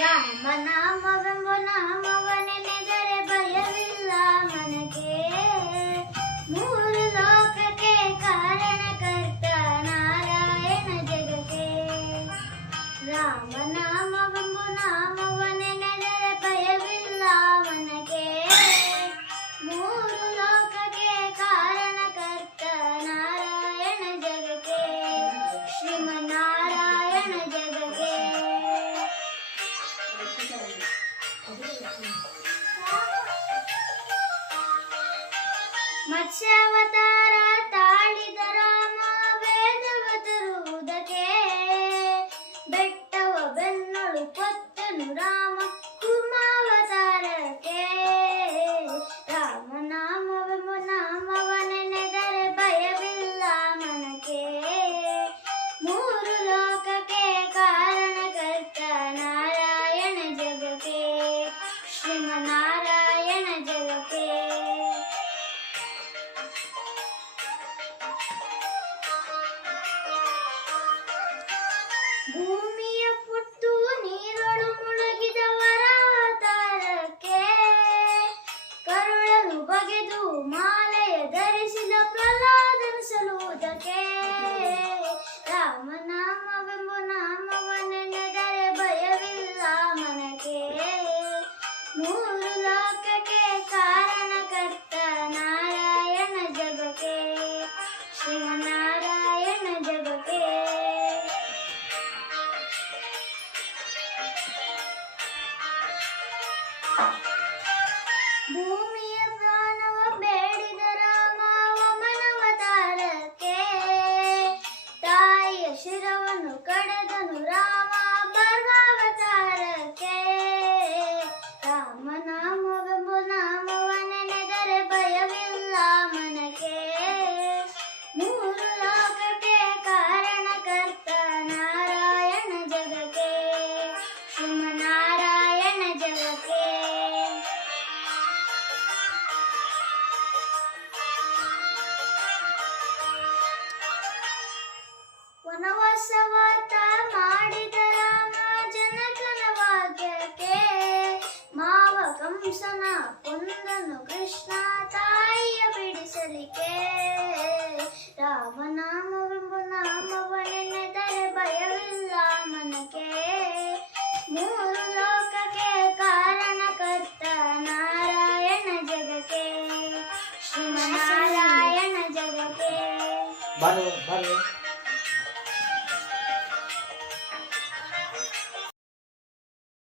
ರಾಮನಾಮವೆಂಬ ನಾಮವನೆನೆದರೆ ಭಯವಿಲ್ಲ ಮನಗೆ. ಮೂರು ಲೋಕಕ್ಕೆ ಕಾರಣಕರ್ತ ನಾರಾಯಣ ಜಗಕ್ಕೆ. ರಾಮನಾಮವೆಂಬ ನಾಮವನೆನೆದರೆ ಭಯವಿಲ್ಲ ಮನಗೆ. ಮೂರು ಲೋಕಕ್ಕೆ ಕಾರಣಕರ್ತ ನಾರಾಯಣ ಜಗಕ್ಕೆ. ಶ್ರೀಮನ್ನಾರಾಯಣ ಜಗಕ್ಕೆ. ಮತ್ಸ್ಯಾವತಾರ ತಾಳಿದ ರಾಮ ವೇದವ ತರುವುದಕ್ಕೆ. ಬೆಟ್ಟವ ಬೆನ್ನಳು ಕೊತ್ತನು ರಾಮ ಕೂರ್ಮಾವತಾರಕ್ಕೆ. ರಾಮನಾಮವೆಂಬ ನಾಮವನೆನೆದರೆ ಭಯವಿಲ್ಲ ಮನಕ್ಕೆ. ಮೂರು ಲೋಕಕ್ಕೆ ಕಾರಣಕರ್ತ ನಾರಾಯಣ ಜಗಕ್ಕೆ. ಶ್ರೀಮನ್ನಾರಾಯಣ ಜಗಕ್ಕೆ. ಭೂಮಿಯ ಪುಟ್ಟು ನೀರೊಳು ಮುಳುಗಿದವರ ಅವತಾರಕ್ಕೆ. ಕರುಳನ್ನು ಬಗೆದು ಮಾಲೆಯ ಧರಿಸಿದ ಪ್ರಹ್ಲಾದನ ಸಲುವುದಕ್ಕೆ. ರಾಮನಾಮವೆಂಬ ನಾಮವನೆನೆದರೆ ಭಯವಿಲ್ಲ ಮನಕ್ಕೆ. ಮೂರು ಲೋಕಕ್ಕೆ ಕಾರಣಕರ್ತ ನಾರಾಯಣ ಜಗಕ್ಕೆ. ಶ್ರೀಮನ್ನಾರಾಯಣ ಜಗಕ್ಕೆ. ಭೂಮಿಯ ಪ್ರಾಣವ ಬೇಡಿದ ರಾಮ ವಮನವತಾರಕ್ಕೆ. ತಾಯಿಯ ಶಿರವನ್ನು ಕಡೆದನು ರಾಮ ಬರ್ವಾವತಾರಕ್ಕೆ. ರಾಮನಾಮವೆಂಬ ನಾಮವನೆನೆದರೆ ಭಯವಿಲ್ಲ ಮನಕ್ಕೆ. ಮೂರು ಲೋಕಕ್ಕೆ ಕಾರಣಕರ್ತ ನಾರಾಯಣ ಜಗಕ್ಕೆ. ಶ್ರೀಮನ್ನಾರಾಯಣ ಜಗಕ್ಕೆ. ವನವಾಸವಾತ ಮಾಡಿದ ರಾಮ ಜನಕನ ಭಾಗ್ಯಕ್ಕೆ. ಮಾವ ಕಂಸನ ಕೊಂದನು ಕೃಷ್ಣ ತಾಯಿಯ ಬಿಡಿಸಲಿಕ್ಕೆ. ರಾಮನಾಮವೆಂಬ ನಾಮವನೆನೆದರೆ ಭಯವಿಲ್ಲ ಮನಕ್ಕೆ. ಮೂರು ಲೋಕಕ್ಕೆ ಕಾರಣಕರ್ತ ನಾರಾಯಣ ಜಗಕ್ಕೆ. ಶ್ರೀಮನ್ನಾರಾಯಣ ಜಗಕ್ಕೆ.